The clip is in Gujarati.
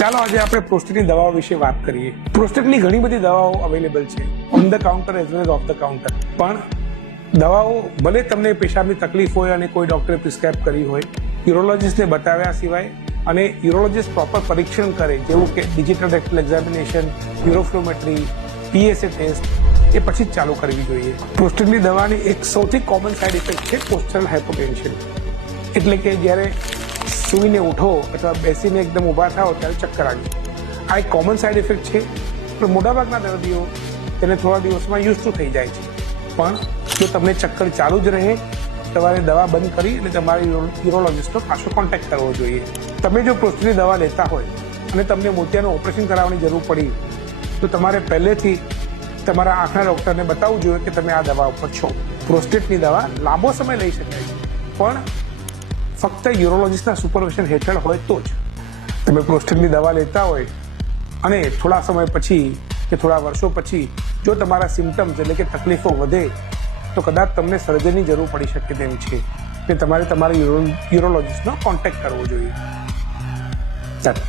ચાલો આજે આપણે પ્રોસ્ટેટની દવાઓ વિશે વાત કરીએ. પ્રોસ્ટેટની ઘણી બધી દવાઓ અવેલેબલ છે, on the counter as well as of the counter. પણ દવાઓ ભલે તમને પેશાબની તકલીફ હોય અને કોઈ ડોક્ટરે પ્રિસ્ક્રાઇબ કરી હોય, યુરોલોજિસ્ટને બતાવ્યા સિવાય અને યુરોલોજિસ્ટ પ્રોપર પરીક્ષણ કરે, જેવું કે digital rectal examination, uroflowmetry, PSA test, એ પછી જ ચાલુ કરવી જોઈએ. પ્રોસ્ટેટની દવાની એક સૌથી કોમન સાઇડ ઇફેક્ટ છે પોસ્ચરલ હાઇપોટેન્શન, એટલે કે જ્યારે સૂઈને ઉઠો અથવા બેસીને એકદમ ઊભા થાઓ ત્યારે ચક્કર આવી. આ એક કોમન સાઇડ ઇફેક્ટ છે, પણ મોટાભાગના દર્દીઓ તેને થોડા દિવસમાં યુઝ ટુ થઈ જાય છે. પણ જો તમને ચક્કર ચાલુ જ રહે, તમારે દવા બંધ કરી અને તમારે યુરોલોજિસ્ટનો પાછો કોન્ટેક્ટ કરવો જોઈએ. તમે જો પ્રોસ્ટેટની દવા લેતા હોય અને તમને મોતિયાનું ઓપરેશન કરાવવાની જરૂર પડી, તો તમારે પહેલેથી તમારા આંખના ડૉક્ટરને બતાવવું જોઈએ કે તમે આ દવા ઉપર છો. પ્રોસ્ટેટની દવા લાંબો સમય લઈ શકાય છે, પણ ફક્ત યુરોલોજિસ્ટના સુપરવિઝન હેઠળ હોય તો જ. તમે પ્રોસ્ટેટની દવા લેતા હોય અને થોડા સમય પછી કે થોડા વર્ષો પછી જો તમારા સિમ્ટમ્સ એટલે કે તકલીફો વધે, તો કદાચ તમને સર્જરીની જરૂર પડી શકે તેમ છે, કે તમારે તમારા યુરોલોજિસ્ટનો કોન્ટેક્ટ કરવો જોઈએ. ચાલો.